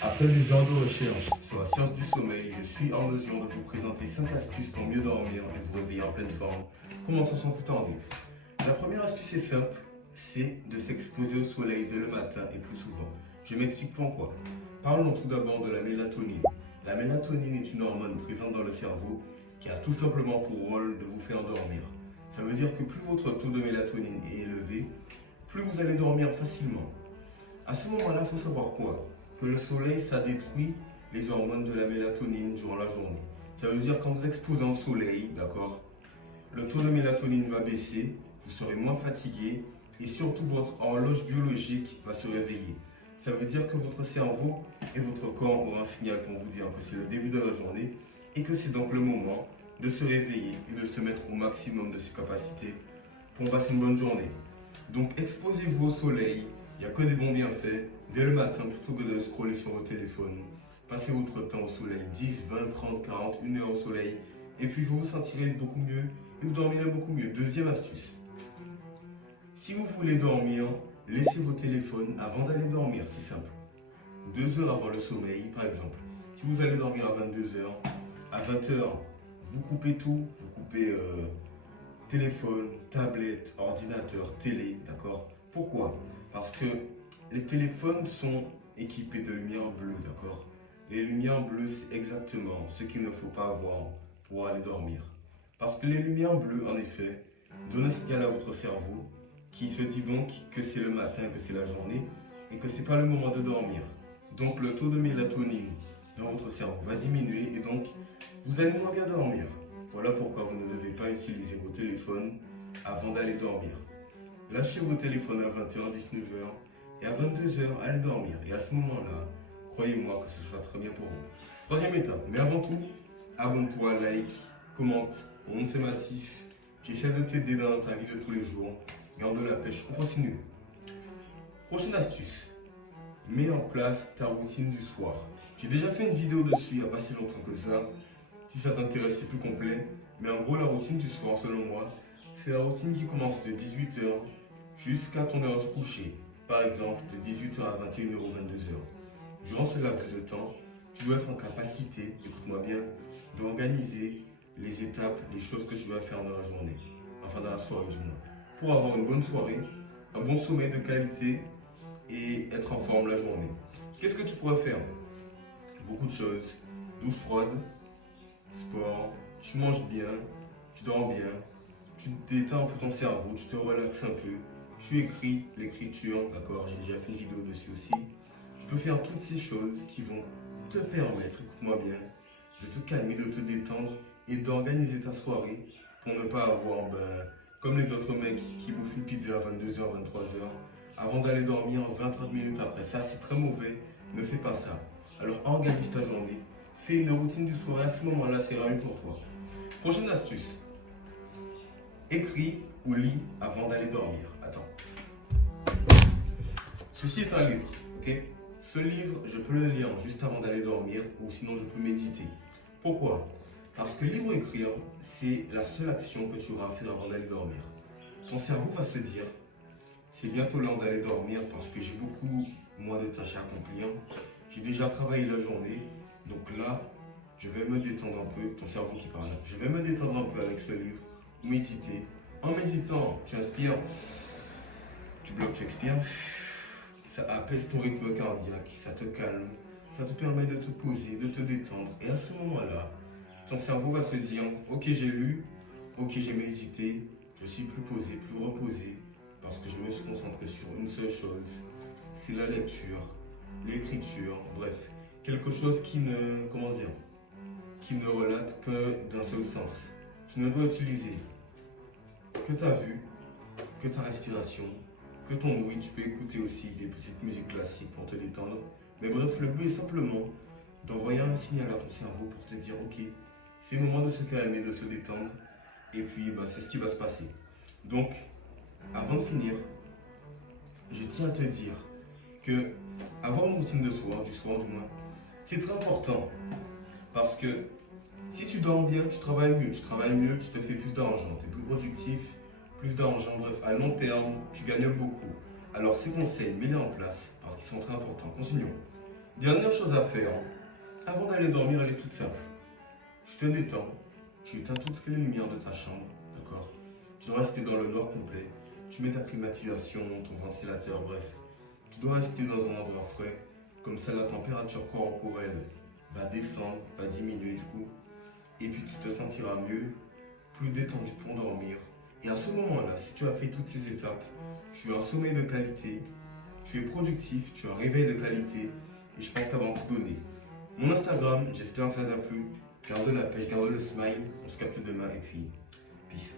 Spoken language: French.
Après des heures de recherche sur la science du sommeil, je suis en mesure de vous présenter 5 astuces pour mieux dormir et vous réveiller en pleine forme. Commençons sans plus tarder. La première astuce est simple, c'est de s'exposer au soleil dès le matin et plus souvent. Je m'explique pourquoi. Parlons tout d'abord de la mélatonine. La mélatonine est une hormone présente dans le cerveau qui a tout simplement pour rôle de vous faire dormir. Ça veut dire que plus votre taux de mélatonine est élevé, plus vous allez dormir facilement. À ce moment-là, il faut savoir quoi? Que le soleil, ça détruit les hormones de la mélatonine durant la journée. Ça veut dire quand vous exposez au soleil, d'accord, le taux de mélatonine va baisser, vous serez moins fatigué et surtout votre horloge biologique va se réveiller. Ça veut dire que votre cerveau et votre corps auront un signal pour vous dire que c'est le début de la journée et que c'est donc le moment de se réveiller et de se mettre au maximum de ses capacités pour passer une bonne journée. Donc exposez-vous au soleil, il n'y a que des bons bienfaits. Dès le matin, plutôt que de scroller sur votre téléphone, passez votre temps au soleil, 10, 20, 30, 40, 1 heure au soleil, et puis vous vous sentirez beaucoup mieux et vous dormirez beaucoup mieux. Deuxième astuce, si vous voulez dormir, laissez vos téléphones avant d'aller dormir, c'est simple. 2 heures avant le sommeil, par exemple. Si vous allez dormir à 22 heures, à 20 heures, vous coupez tout, vous coupez téléphone, tablette, ordinateur, télé, d'accord? Pourquoi? Parce que les téléphones sont équipés de lumière bleue, d'accord? Les lumières bleues, c'est exactement ce qu'il ne faut pas avoir pour aller dormir. Parce que les lumières bleues, en effet, donnent un signal à votre cerveau qui se dit donc que c'est le matin, que c'est la journée et que ce n'est pas le moment de dormir. Donc le taux de mélatonine dans votre cerveau va diminuer et donc vous allez moins bien dormir. Voilà pourquoi vous ne devez pas utiliser vos téléphones avant d'aller dormir. Lâchez vos téléphones à 20h, 19h et à 22h, allez dormir. Et à ce moment-là, croyez-moi que ce sera très bien pour vous. Troisième étape, mais avant tout, abonne-toi, like, commente. Mon nom c'est Mathis. J'essaie de t'aider dans ta vie de tous les jours. Garde la pêche, on continue. Prochaine astuce, mets en place ta routine du soir. J'ai déjà fait une vidéo dessus il n'y a pas si longtemps que ça. Si ça t'intéresse, c'est plus complet. Mais en gros, la routine du soir, selon moi, c'est la routine qui commence de 18h jusqu'à ton heure du coucher. Par exemple, de 18h à 21h ou 22h. Durant ce laps de temps, tu dois être en capacité, écoute-moi bien, d'organiser les étapes, les choses que tu vas faire dans la journée. Enfin, dans la soirée du moins. Pour avoir une bonne soirée, un bon sommeil de qualité et être en forme la journée. Qu'est-ce que tu pourrais faire? Beaucoup de choses. Douche froide, sport, tu manges bien, tu dors bien, tu détends un peu ton cerveau, tu te relaxes un peu, tu écris l'écriture, d'accord, j'ai déjà fait une vidéo dessus aussi. Tu peux faire toutes ces choses qui vont te permettre, écoute-moi bien, de te calmer, de te détendre et d'organiser ta soirée pour ne pas avoir, comme les autres mecs qui bouffent une pizza à 22h, 23h, avant d'aller dormir 20-30 minutes après. Ça, c'est très mauvais, ne fais pas ça. Alors organise ta journée, fais une routine du soir et à ce moment-là, c'est mieux pour toi. Prochaine astuce, écris ou lis avant d'aller dormir. Attends. Ceci est un livre, ok? Ce livre, je peux le lire juste avant d'aller dormir ou sinon je peux méditer. Pourquoi? Parce que lire ou écrire, c'est la seule action que tu auras à faire avant d'aller dormir. Ton cerveau va se dire, c'est bientôt l'heure d'aller dormir parce que j'ai beaucoup moins de tâches à accomplir. J'ai déjà travaillé la journée, donc là, je vais me détendre un peu, ton cerveau qui parle. Je vais me détendre un peu avec ce livre, méditer. En méditant, tu inspires, tu bloques, tu expires. Ça apaise ton rythme cardiaque, ça te calme, ça te permet de te poser, de te détendre. Et à ce moment-là, ton cerveau va se dire, ok j'ai lu, ok j'ai médité, je suis plus posé, plus reposé, parce que je me suis concentré sur une seule chose, c'est la lecture, l'écriture, bref, quelque chose qui ne, qui ne relate que d'un seul sens. Tu ne dois utiliser que ta vue, que ta respiration, que ton bruit. Tu peux écouter aussi des petites musiques classiques pour te détendre. Mais bref, le but est simplement d'envoyer un signal à ton cerveau pour te dire ok, c'est le moment de se calmer, de se détendre. Et puis c'est ce qui va se passer. Donc, avant de finir, je tiens à te dire que avoir une routine de soir, du soir du moins, c'est très important. Parce que si tu dors bien, tu travailles mieux, tu te fais plus d'argent, tu es plus productif, plus d'argent, bref, à long terme, tu gagnes beaucoup. Alors ces conseils, mets-les en place parce qu'ils sont très importants. Continuons. Dernière chose à faire, avant d'aller dormir, elle est toute simple. Tu te détends, tu éteins toutes les lumières de ta chambre, d'accord? Tu dois rester dans le noir complet, tu mets ta climatisation, ton ventilateur, bref. Tu dois rester dans un endroit frais, comme ça la température corporelle va descendre, va diminuer du coup, et puis tu te sentiras mieux, plus détendu pour dormir. Et à ce moment-là, si tu as fait toutes ces étapes, tu as un sommeil de qualité, tu es productif, tu as un réveil de qualité, et je pense t'avoir tout donné. Mon Instagram, j'espère que ça t'a plu. Garde la pêche, garde le smile. On se capte demain et puis, peace.